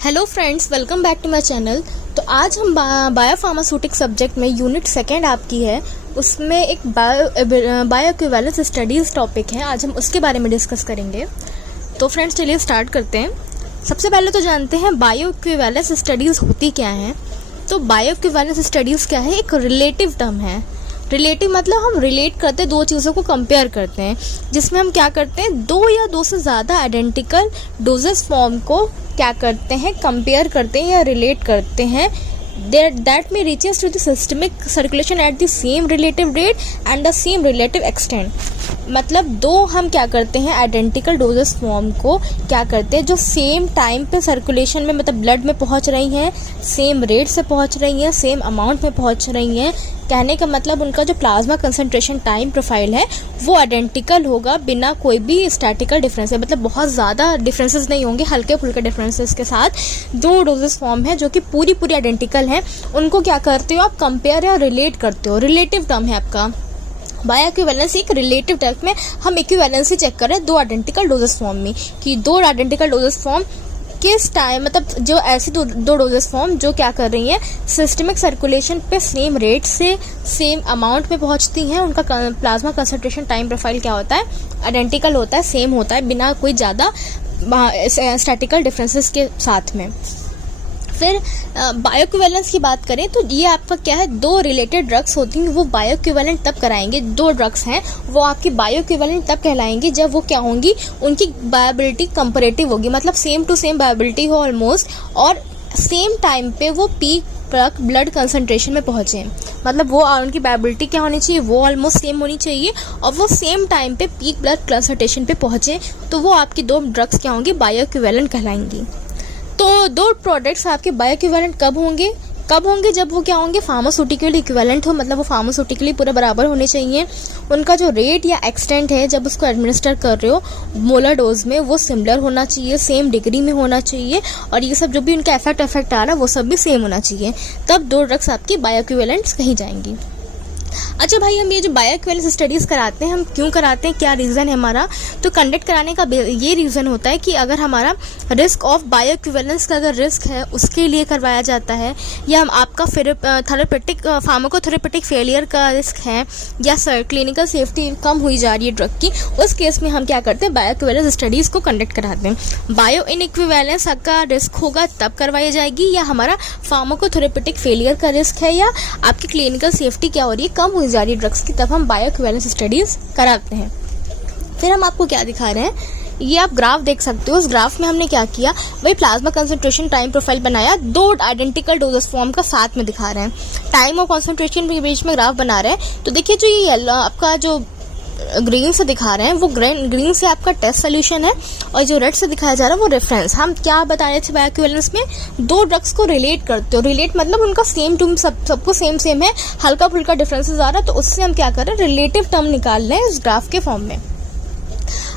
Hello friends, welcome back to my channel. तो आज हम बायोफार्मास्यूटिक सब्जेक्ट में यूनिट सेकेंड आपकी है, उसमें एक बायो इक्विवेलेंस स्टडीज़ टॉपिक है। आज हम उसके बारे में डिस्कस करेंगे। तो फ्रेंड्स चलिए स्टार्ट करते हैं। सबसे पहले तो जानते हैं बायो इक्विवेलेंस स्टडीज़ होती क्या हैं। तो बायो इक्विवेलेंस स्टडीज़ क्या है, एक रिलेटिव टर्म है। रिलेटिव मतलब हम रिलेट करते हैं, दो चीज़ों को कंपेयर करते हैं, जिसमें हम क्या करते हैं, दो या दो से ज़्यादा आइडेंटिकल डोजेस फॉर्म को क्या करते हैं, कंपेयर करते हैं या रिलेट करते हैं। दैट में reaches to the systemic circulation at the same relative rate and the same relative extent. मतलब दो हम क्या करते हैं, आइडेंटिकल डोजेस फॉर्म को क्या करते हैं, जो सेम टाइम पे सर्कुलेशन में मतलब ब्लड में पहुंच रही हैं, सेम रेट से पहुंच रही हैं, सेम अमाउंट में पहुंच रही हैं। कहने का मतलब उनका जो प्लाज्मा कंसंट्रेशन टाइम प्रोफाइल है वो आइडेंटिकल होगा, बिना कोई भी स्टैटिकल डिफरेंस है। मतलब बहुत ज़्यादा डिफरेंसेस नहीं होंगे, हल्के फुल्के डिफरेंसेस के साथ दो डोजेस फॉर्म है जो कि पूरी आइडेंटिकल हैं। उनको क्या करते हो आप, कंपेयर या रिलेट करते हो। रिलेटिव टर्म है आपका बायो इक्विवेलेंस। एक रिलेटिव टर्म में हम इक्विवेलेंसी चेक कर रहे हैं दो आइडेंटिकल डोजेस फॉर्म में, कि दो आइडेंटिकल डोजेस फॉर्म किस टाइम, मतलब जो ऐसी दो डोजेस फॉर्म जो क्या कर रही हैं, सिस्टमिक सर्कुलेशन पे सेम रेट से सेम अमाउंट में पहुंचती हैं, उनका प्लाज्मा कंसंट्रेशन टाइम प्रोफाइल क्या होता है, आइडेंटिकल होता है, सेम होता है, बिना कोई ज़्यादा स्टैटिकल डिफरेंसेस के साथ में। फिर बायो इक्विवेलेंस की बात करें तो ये आपका क्या है, दो रिलेटेड ड्रग्स होती हैं, वो बायो इक्विवेलेंट तब कराएंगे। दो ड्रग्स हैं वो आपकी बायो इक्विवेलेंट तब कहलाएंगी जब वो क्या होंगी, उनकी बायोबिलिटी कंपैरेटिव होगी, मतलब सेम टू सेम बायोबिलिटी हो ऑलमोस्ट, और सेम टाइम पे वो पीक तक ब्लड कंसंट्रेशन में पहुंचे। मतलब वो उनकी बायोबिलिटी क्या होनी चाहिए, वो ऑलमोस्ट सेम होनी चाहिए, और वो सेम टाइम पे पीक ब्लड कंसंट्रेशन पे पहुंचे। तो वो आपकी दो ड्रग्स क्या होंगी, बायो इक्विवेलेंट कहलाएंगी। तो दो प्रोडक्ट्स आपके बायो इक्विवेलेंट कब होंगे, जब वो क्या होंगे, फार्मास्यूटिकली इक्विवेलेंट हो, मतलब वो फार्मास्यूटिकली पूरे बराबर होने चाहिए। उनका जो रेट या एक्सटेंट है जब उसको एडमिनिस्टर कर रहे हो मोलर डोज में, वो सिमिलर होना चाहिए, सेम डिग्री में होना चाहिए, और ये सब जो भी उनका इफेक्ट आ रहा है वो सब भी सेम होना चाहिए। तब दो ड्रग्स आपकी बायो इक्विवेलेंट्स कही जाएंगी। अच्छा भाई, हम ये जो बायो इक्विवेलेंस स्टडीज़ कराते हैं, हम क्यों कराते हैं, क्या रीज़न है हमारा। तो कंडक्ट कराने का ये रीज़न होता है कि अगर हमारा रिस्क ऑफ बायो इक्विवेलेंस का अगर रिस्क है उसके लिए करवाया जाता है, या हम आपका थेरेपेटिक फार्माकोथेरेपेटिक फेलियर का रिस्क है, या क्लिनिकल सेफ्टी कम हुई जा रही है ड्रग की, उस केस में हम क्या करते हैं, बायो इक्विवेलेंस स्टडीज़ को कंडक्ट कराते हैं। बायो इनइक्विवेलेंस का रिस्क होगा तब करवाई जाएगी, या हमारा फार्माकोथेरेपेटिक फेलियर का रिस्क है, या आपकी क्लिनिकल सेफ्टी क्या हो रही है, कम हुई जा रही है ड्रग्स की, तब हम बायो इक्विवेलेंस स्टडीज़ कराते हैं। फिर हम आपको क्या दिखा रहे हैं, ये आप ग्राफ देख सकते हो। उस ग्राफ में हमने क्या किया, वही प्लाज्मा कंसंट्रेशन टाइम प्रोफाइल बनाया, दो आइडेंटिकल डोजेस फॉर्म का साथ में दिखा रहे हैं, टाइम और कॉन्सेंट्रेशन के बीच में ग्राफ बना रहे हैं। तो देखिए जो ये येलो आपका जो ग्रीन से दिखा रहे हैं वो ग्रीन से आपका टेस्ट सोल्यूशन है, और जो रेड से दिखाया जा रहा है वो रेफरेंस। हम क्या बता रहे थे, बायो इक्विवेलेंस में दो ड्रग्स को रिलेट करते हो। रिलेट मतलब उनका सेम टू सबको सेम है, हल्का फुल्का डिफरेंसेस आ रहा है, तो उससे हम क्या कर रहे हैं, रिलेटिव टर्म निकाल रहे हैं इस ग्राफ के फॉर्म में।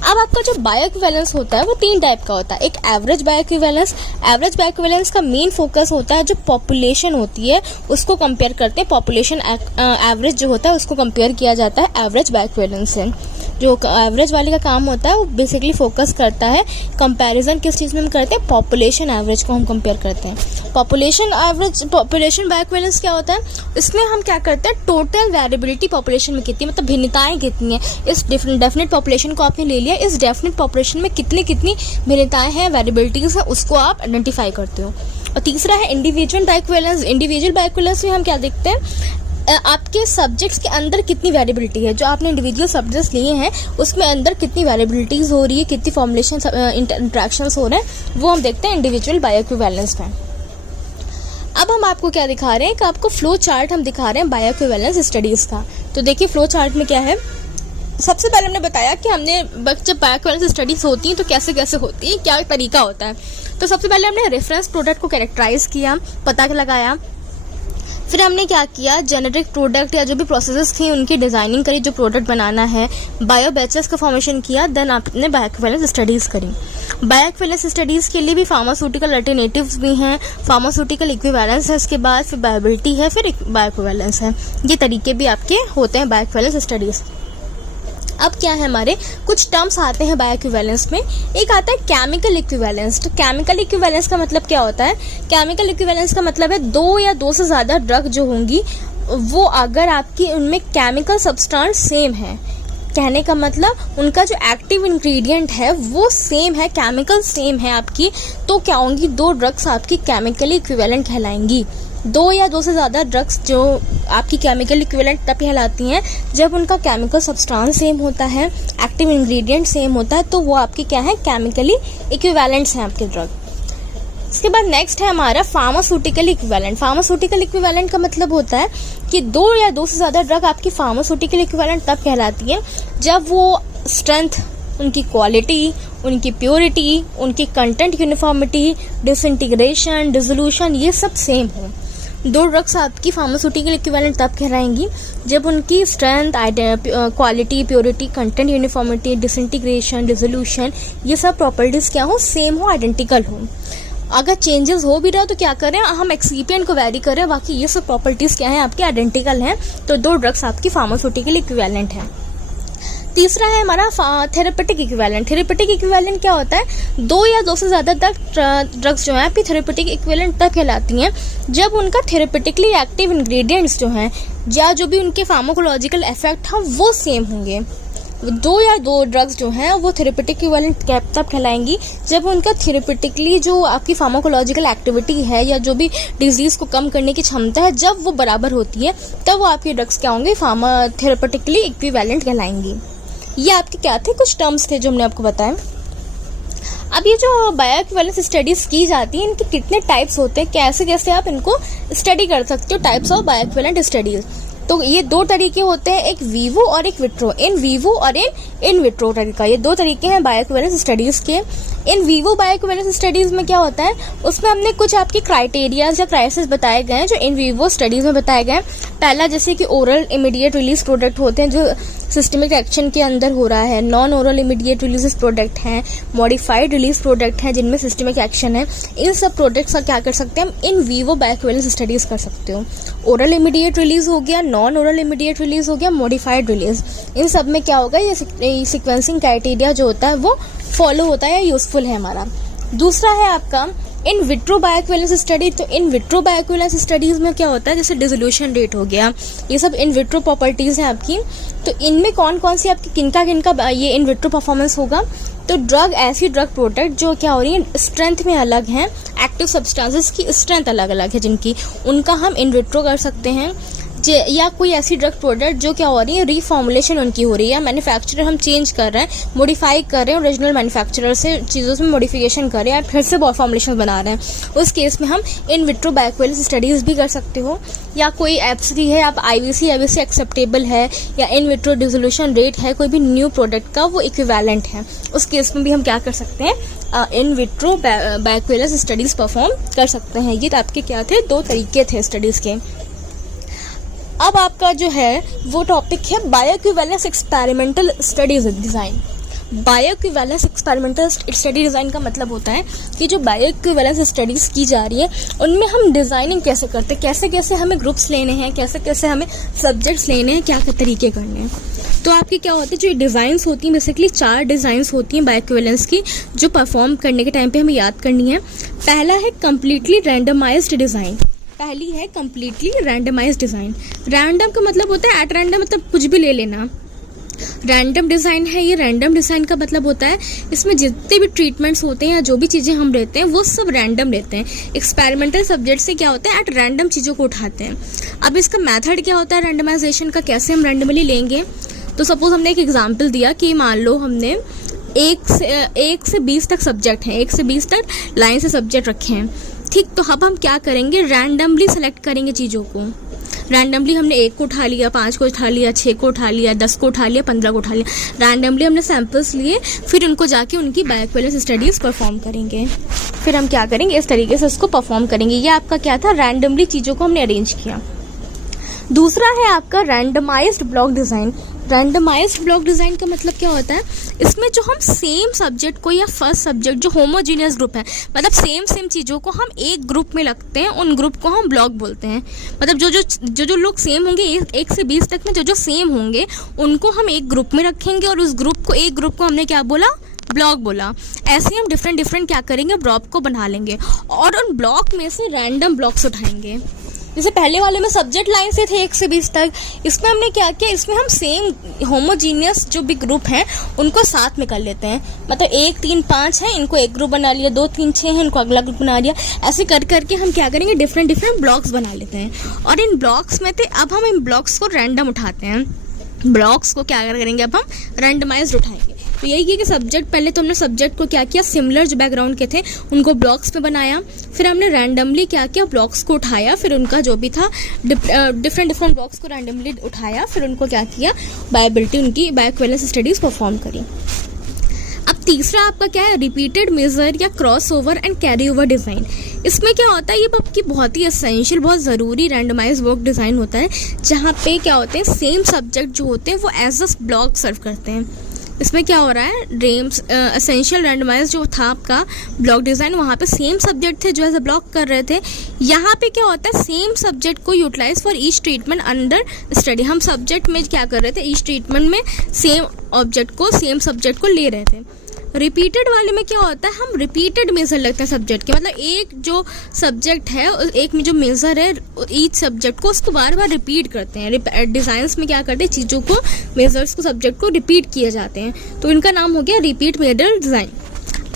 अब आपका जो बायो इक्विवेलेंस होता है वो तीन टाइप का होता है। एक average bio equivalence. Average bio equivalence का मेन फोकस होता है जो पॉपुलेशन होती है उसको कंपेयर करते हैं, पॉपुलेशन एवरेज जो होता है उसको कंपेयर किया जाता है एवरेज बायो इक्विवेलेंस से। जो एवरेज वाले का काम होता है वो बेसिकली फोकस करता है, कंपैरिजन किस चीज़ में हम करते हैं, पॉपुलेशन एवरेज को हम कंपेयर करते हैं। पॉपुलेशन बायो इक्विवेलेंस क्या होता है, इसमें हम क्या करते हैं, टोटल वेरिएबिलिटी पॉपुलेशन में कितनी, मतलब भिन्नताएं कितनी है। इस डेफिनेट पॉपुलेशन को आपने ले लिया, इस डेफिनेट पॉपुलेशन में कितनी भिन्नताएं हैं, वेरिएबिलिटीज है, उसको आप आइडेंटिफाई करते हो। और तीसरा है individual bio equivalence. Individual bio equivalence में हम क्या देखते हैं, आपके सब्जेक्ट्स के अंदर कितनी वेरिएबिलिटी है, जो आपने इंडिविजुअल सब्जेक्ट्स लिए हैं उसमें अंदर कितनी वेरिएबिलिटीज हो रही है, कितनी फॉर्मुलेशन इंटरेक्शंस हो रहे हैं, वो हम देखते हैं इंडिविजुअल बायो इक्विवेलेंस में। अब हम आपको क्या दिखा रहे हैं कि आपको फ्लो चार्ट हम दिखा रहे हैं बायो इक्विवेलेंस स्टडीज़ का। तो देखिए फ्लो चार्ट में क्या है, सबसे पहले हमने बताया कि हमने जब बायो इक्विवेलेंस स्टडीज़ होती हैं तो कैसे कैसे होती है, क्या तरीका होता है। तो सबसे पहले हमने रेफरेंस प्रोडक्ट को कैरेक्टराइज किया, पता लगाया। फिर हमने क्या किया, जेनेरिक प्रोडक्ट या जो भी प्रोसेसेस थी उनकी डिज़ाइनिंग करी, जो प्रोडक्ट बनाना है, बायो बैचेस का फॉर्मेशन किया, देन आपने बायो इक्विवेलेंस स्टडीज़ करी। बायो इक्विवेलेंस स्टडीज़ के लिए भी फार्मास्यूटिकल अल्टरनेटिव्स भी हैं, फार्मास्यूटिकल इक्विवेलेंस है, इसके बाद फिर बायोबिलिटी है, फिर बायो इक्विवेलेंस है। ये तरीके भी आपके होते हैं बायो इक्विवेलेंस स्टडीज़। अब क्या है, हमारे कुछ टर्म्स आते हैं बायो इक्विवेलेंस में। एक आता है केमिकल इक्विवेलेंस। तो केमिकल इक्विवेलेंस का मतलब क्या होता है? केमिकल इक्विवेलेंस का मतलब है दो या दो से ज़्यादा ड्रग जो होंगी वो अगर आपकी उनमें केमिकल सब्सटेंस सेम है, कहने का मतलब उनका जो एक्टिव इंग्रेडिएंट है वो सेम है, केमिकल सेम है आपकी, तो क्या होंगी, दो ड्रग्स आपकी केमिकली इक्विवेलेंट कहलाएंगी। दो या दो से ज़्यादा ड्रग्स जो आपकी केमिकल इक्विवेलेंट तब कहलाती हैं जब उनका केमिकल सब्सटेंस सेम होता है, एक्टिव इंग्रेडिएंट सेम होता है, तो वो आपकी क्या है, केमिकली इक्विवेलेंट्स हैं आपके ड्रग। इसके बाद नेक्स्ट है हमारा फार्मास्यूटिकल इक्विवेलेंट। फार्मास्यूटिकल इक्विवेलेंट का मतलब होता है कि दो या दो से ज़्यादा ड्रग आपकी फार्मास्यूटिकल इक्विवेलेंट तब कहलाती है जब वो स्ट्रेंथ, उनकी क्वालिटी, उनकी प्योरिटी, उनकी कंटेंट यूनिफॉर्मिटी, डिसइंटीग्रेशन, डिसोल्यूशन, ये सब सेम हो। दो ड्रग्स आपकी फार्मास्यूटिकल इक्विवेलेंट तब कहलाएंगी जब उनकी strength, quality, purity, content uniformity, disintegration, dissolution, ये सब प्रॉपर्टीज़ क्या हो, सेम हो, आइडेंटिकल हो। अगर चेंजेस हो भी रहा तो क्या करें, हम एक्सीपिएंट को वैरी करें, बाकी ये सब प्रॉपर्टीज़ क्या हैं आपकी, आइडेंटिकल हैं, तो दो ड्रग्स आपकी फार्मास्यूटिकल इक्विवेलेंट हैं। तीसरा है हमारा थेरेपेटिक इक्विवेलेंट। थेरेपेटिक इक्विवेलेंट क्या होता है, दो या दो से ज़्यादा ड्रग्स जो हैं आपकी थेरेपेटिक इक्विवेलेंट तब कहलाती हैं जब उनका थेरेपेटिकली एक्टिव इंग्रेडिएंट्स जो हैं या जो भी उनके फार्माकोलॉजिकल इफेक्ट हैं वो सेम होंगे। दो या दो ड्रग्स जो हैं वो थेरेपेटिक इक्विवेलेंट तब कहलाएंगी जब उनका थेरेपेटिकली जो आपकी फार्माकोलॉजिकल एक्टिविटी है या जो भी डिजीज़ को कम करने की क्षमता है जब वो बराबर होती है, तब वो आपके ड्रग्स क्या होंगे, थेरेपेटिकली इक्विवेलेंट कहलाएंगी। ये आपके क्या थे, कुछ टर्म्स थे जो हमने आपको बताया। अब ये जो बायो इक्विवेलेंस स्टडीज की जाती हैं, इनके कितने टाइप्स होते हैं, कैसे कैसे आप इनको स्टडी कर सकते हो, types of bio equivalent studies. तो ये दो तरीके होते हैं, एक वीवो और एक विट्रो, इन वीवो और इन विट्रो तरीका, ये दो तरीके हैं बायो इक्विवेलेंस स्टडीज के। In vivo bio equivalence studies में क्या होता है, उसमें हमने कुछ आपके क्राइटेरियाज या क्राइसिस बताए गए हैं जो इन वीवो स्टडीज में बताए गए हैं। पहला जैसे कि ओरल इमीडिएट रिलीज प्रोडक्ट होते हैं जो सिस्टमिक एक्शन के अंदर हो रहा है, non oral immediate release product हैं, मॉडिफाइड रिलीज प्रोडक्ट हैं जिनमें सिस्टमिक एक्शन है। इन सब प्रोडक्ट्स का क्या कर सकते हैं हम, in vivo bio equivalence studies कर सकते हो। ओरल इमीडिएट रिलीज हो गया, नॉन ओरल इमीडिएट रिलीज हो गया, मॉडिफाइड रिलीज, इन सब में क्या होगा, ये सीक्वेंसिंग क्राइटेरिया जो होता है वो फॉलो होता है या यूजफुल है हमारा। दूसरा है आपका in vitro bioequivalence study. तो in vitro bioequivalence studies में क्या होता है, जैसे डिसोल्यूशन रेट हो गया, ये सब इन विट्रो प्रॉपर्टीज हैं आपकी। तो इनमें कौन कौन सी आपकी किनका ये इन विट्रो परफॉर्मेंस होगा, तो ड्रग, ऐसी ड्रग प्रोडक्ट जो क्या हो रही है, स्ट्रेंथ में अलग हैं, एक्टिव सब्सटेंसेस की स्ट्रेंथ अलग अलग है जिनकी, उनका हम इन विट्रो कर सकते हैं। या कोई ऐसी ड्रग प्रोडक्ट जो क्या हो रही है, रीफॉर्मुलेशन उनकी हो रही है, मैन्युफैक्चरर हम चेंज कर रहे हैं, मॉडिफाई कर रहे हैं, ओरिजिनल मैन्युफैक्चरर से चीज़ों में मॉडिफिकेशन कर रहे हैं, फिर से फॉर्मुलेशन बना रहे हैं, उस केस में हम इन विट्रो बायो इक्विवेलेंस स्टडीज़ भी कर सकते हो। या कोई F3 है, आप IVC एक्सेप्टेबल है, या इन विट्रो डिसोल्यूशन रेट है कोई भी न्यू प्रोडक्ट का, वो इक्विवेलेंट है, उस केस में भी हम क्या कर सकते हैं, इन vitro bio equivalence studies perform कर सकते हैं। ये तो आपके क्या थे, दो तरीके थे स्टडीज़ के। अब आपका जो है वो टॉपिक है bio equivalence experimental studies design. Bio equivalence experimental study design का मतलब होता है कि जो बायो इक्विवेलेंस स्टडीज़ की जा रही है उनमें हम डिज़ाइनिंग कैसे करते हैं, कैसे कैसे हमें ग्रुप्स लेने हैं, कैसे कैसे हमें सब्जेक्ट्स लेने हैं, क्या क्या तरीके करने हैं। तो आपके क्या होते हैं, जो डिज़ाइंस होती हैं, बेसिकली 4 डिज़ाइंस होती हैं बायो इक्विवेलेंस की जो परफॉर्म करने के टाइम पे हमें याद करनी है। पहला है कम्प्लीटली रैंडमाइज्ड डिज़ाइन। पहली है कम्प्लीटली रैंडमाइज्ड डिज़ाइन। रैंडम का मतलब होता है एट रैंडम, मतलब कुछ भी ले लेना। रैंडम डिज़ाइन है ये। रैंडम डिज़ाइन का मतलब होता है इसमें जितने भी ट्रीटमेंट्स होते हैं या जो भी चीज़ें हम लेते हैं वो सब रैंडम लेते हैं। एक्सपेरिमेंटल सब्जेक्ट से क्या होता है, एट रैंडम चीज़ों को उठाते हैं। अब इसका मेथड क्या होता है रैंडमाइजेशन का, कैसे हम रैंडमली लेंगे। तो सपोज हमने एक एग्जाम्पल दिया कि मान लो हमने 1 से 20 तक सब्जेक्ट हैं, 1 से 20 तक लाइन से सब्जेक्ट रखे हैं, ठीक। तो अब हम क्या करेंगे, रैंडमली सेलेक्ट करेंगे चीज़ों को। रैंडमली हमने 1 को उठा लिया, 5 को उठा लिया, 6 को उठा लिया, 10 को उठा लिया, 15 को उठा लिया। रैंडमली हमने सैंपल्स लिए, फिर उनको जाके उनकी बायो इक्विवेलेंस स्टडीज़ परफॉर्म करेंगे। फिर हम क्या करेंगे, इस तरीके से उसको परफॉर्म करेंगे। ये आपका क्या था, रैंडमली चीज़ों को हमने अरेंज किया। दूसरा है आपका randomized block design. Randomized block design का मतलब क्या होता है, इसमें जो हम सेम सब्जेक्ट को या फर्स्ट सब्जेक्ट जो होमोजीनियस ग्रुप है, मतलब सेम चीज़ों को हम एक ग्रुप में रखते हैं, उन ग्रुप को हम ब्लॉक बोलते हैं। मतलब जो लोग सेम होंगे 1 से 20 तक में जो सेम होंगे उनको हम एक ग्रुप में रखेंगे और उस ग्रुप को हमने क्या बोला, ब्लॉक बोला। ऐसे हम डिफरेंट क्या करेंगे, ब्लॉक को बना लेंगे और उन ब्लॉक में से रैंडम ब्लॉक्स उठाएंगे। जैसे पहले वाले में सब्जेक्ट लाइन से थे 1 से 20 तक, इसमें हमने क्या किया, इसमें हम सेम होमोजीनियस जो भी ग्रुप हैं उनको साथ में कर लेते हैं। मतलब 1 3 5 है, इनको एक ग्रुप बना लिया, 2 3 6 है, इनको अगला ग्रुप बना लिया। ऐसे करके हम क्या करेंगे, डिफरेंट ब्लॉक्स बना लेते हैं और इन ब्लॉक्स में थे अब हम इन ब्लॉक्स को रैंडम उठाते हैं। ब्लॉक्स को क्या करेंगे, अब हम रैंडमाइज्ड उठाएंगे। तो यही किया कि सब्जेक्ट, पहले तो हमने सब्जेक्ट को क्या किया, सिमिलर जो बैकग्राउंड के थे उनको ब्लॉक्स में बनाया, फिर हमने रैंडमली क्या किया, ब्लॉक्स को उठाया, फिर उनका जो भी था डिफरेंट ब्लॉक्स को रैंडमली उठाया, फिर उनको क्या किया, बायोबिलिटी उनकी बायोइक्विवेलेंस स्टडीज़ परफॉर्म करी। अब तीसरा आपका क्या है, रिपीटेड मेजर या cross over and carry over design. इसमें क्या होता है, ये आपकी बहुत ही एसेंशियल, बहुत ज़रूरी रैंडमाइज वर्क डिज़ाइन होता है, जहाँ पे क्या होते हैं, सेम सब्जेक्ट जो होते हैं वो एज अ ब्लॉक सर्व करते हैं। इसमें क्या हो रहा है, एसेंशियल रैंडमाइज जो था आपका ब्लॉक डिज़ाइन, वहाँ पे सेम सब्जेक्ट थे जो एज अ ब्लॉक कर रहे थे। यहाँ पे क्या होता है, सेम सब्जेक्ट को utilize for each treatment under study. हम सब्जेक्ट में क्या कर रहे थे, ईच ट्रीटमेंट में सेम ऑब्जेक्ट को, सेम सब्जेक्ट को ले रहे थे। रिपीटेड वाले में क्या होता है, हम रिपीटेड मेजर लगते हैं सब्जेक्ट के, मतलब एक जो सब्जेक्ट है, एक में जो मेजर है ईच सब्जेक्ट को, उसको बार बार रिपीट करते हैं। डिज़ाइंस में क्या करते हैं, चीज़ों को, मेजर्स को, सब्जेक्ट को रिपीट किए जाते हैं, तो इनका नाम हो गया रिपीट मेजर डिज़ाइन।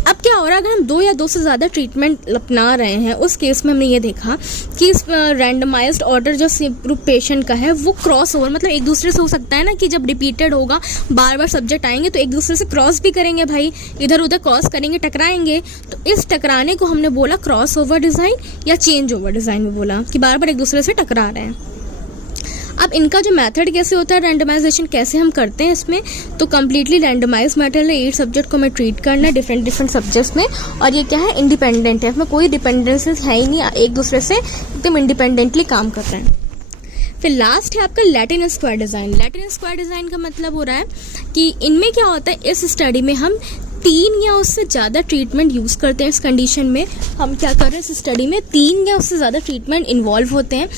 अब क्या हो रहा है, अगर हम 2 या 2 से ज़्यादा ट्रीटमेंट अपना रहे हैं, उस केस में हमने ये देखा कि इस रैंडमाइज्ड ऑर्डर जो ग्रुप पेशेंट का है वो क्रॉस ओवर, मतलब एक दूसरे से हो सकता है ना कि जब रिपीटेड होगा, बार बार सब्जेक्ट आएंगे तो एक दूसरे से क्रॉस भी करेंगे भाई, इधर उधर क्रॉस करेंगे, टकराएंगे। तो इस टकराने को हमने बोला क्रॉस ओवर डिज़ाइन या चेंज ओवर डिज़ाइन में बोला कि बार बार एक दूसरे से टकरा रहे हैं। अब इनका जो मेथड कैसे होता है, रैंडमाइजेशन कैसे हम करते हैं इसमें, तो कम्प्लीटली रैंडमाइज मेथड है। 8 सब्जेक्ट को हमें ट्रीट करना है डिफरेंट सब्जेक्ट्स में, और ये क्या है, इंडिपेंडेंट है, इसमें कोई डिपेंडेंसीज है ही नहीं, एक दूसरे से एकदम इंडिपेंडेंटली काम कर रहे हैं। फिर लास्ट है आपका Latin square design. Latin square design का मतलब हो रहा है कि इनमें क्या होता है, इस स्टडी में हम 3 या उससे ज़्यादा ट्रीटमेंट यूज़ करते हैं। इस कंडीशन में हम क्या कर रहे हैं, इस स्टडी में 3 या उससे ज़्यादा ट्रीटमेंट इन्वॉल्व होते हैं।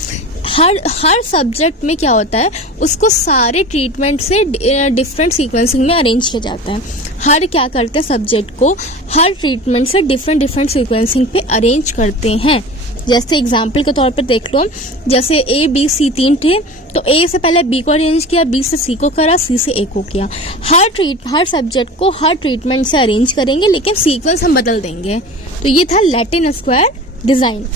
हर सब्जेक्ट में क्या होता है, उसको सारे ट्रीटमेंट से डिफरेंट सीक्वेंसिंग में अरेंज किया जाता है। हर क्या करते हैं, सब्जेक्ट को हर ट्रीटमेंट से डिफरेंट सीक्वेंसिंग पे अरेंज करते हैं। जैसे एग्जाम्पल के तौर पर देख लो, जैसे A B C 3 थे, तो A से पहले B को अरेंज किया, B से C को करा, C से A को किया। हर सब्जेक्ट को हर ट्रीटमेंट से अरेंज करेंगे, लेकिन सीक्वेंस हम बदल देंगे। तो ये था लैटिन स्क्वायर डिज़ाइन।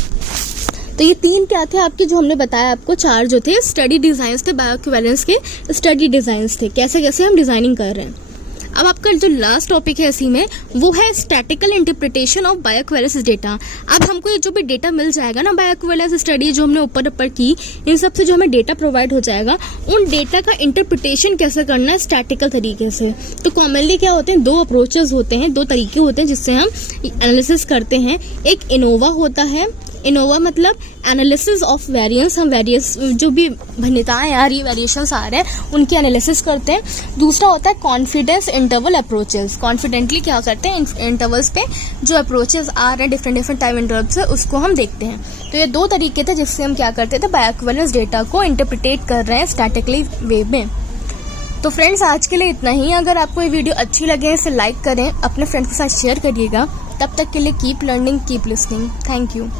तो ये 3 क्या थे आपके, जो हमने बताया आपको, 4 जो थे स्टडी डिज़ाइंस थे, बायोइक्विवेलेंस के स्टडी डिज़ाइंस थे, कैसे कैसे हम डिज़ाइनिंग कर रहे हैं। अब आपका जो लास्ट टॉपिक है इसी में, वो है स्टैटिकल इंटरप्रिटेशन ऑफ बायोइक्विवेलेंस डेटा। अब हमको ये जो भी डेटा मिल जाएगा ना, बायोइक्विवेलेंस स्टडी जो हमने ऊपर की, इन सब से जो हमें डेटा प्रोवाइड हो जाएगा, उन डेटा का इंटरप्रिटेशन कैसे करना है स्टैटिकल तरीके से। तो कॉमनली क्या होते हैं, 2 अप्रोचेस होते हैं, 2 तरीके होते हैं जिससे हम एनालिसिस करते हैं। एक इनोवा होता है, इनोवा मतलब एनालिसिस ऑफ वेरिएंस, हम वेरियस जो भी भिन्नताएं आ रही है, वेरिएशंस आ रहे हैं, उनकी एनालिसिस करते हैं। दूसरा होता है कॉन्फिडेंस इंटरवल अप्रोचेस। कॉन्फिडेंटली क्या करते हैं, इंटरवल्स पे जो अप्रोचेस आ रहे हैं डिफरेंट टाइम इंटरवल्स से, उसको हम देखते हैं। तो ये 2 तरीके थे जिससे हम क्या करते थे, बायोइक्विवेलेंस डेटा को इंटरप्रिटेट कर रहे हैं स्टैटिकली वे में। तो फ्रेंड्स, आज के लिए इतना ही। अगर आपको ये वीडियो अच्छी लगे, इसे लाइक करें, अपने फ्रेंड्स के साथ शेयर करिएगा। तब तक के लिए keep learning, keep listening. Thank you.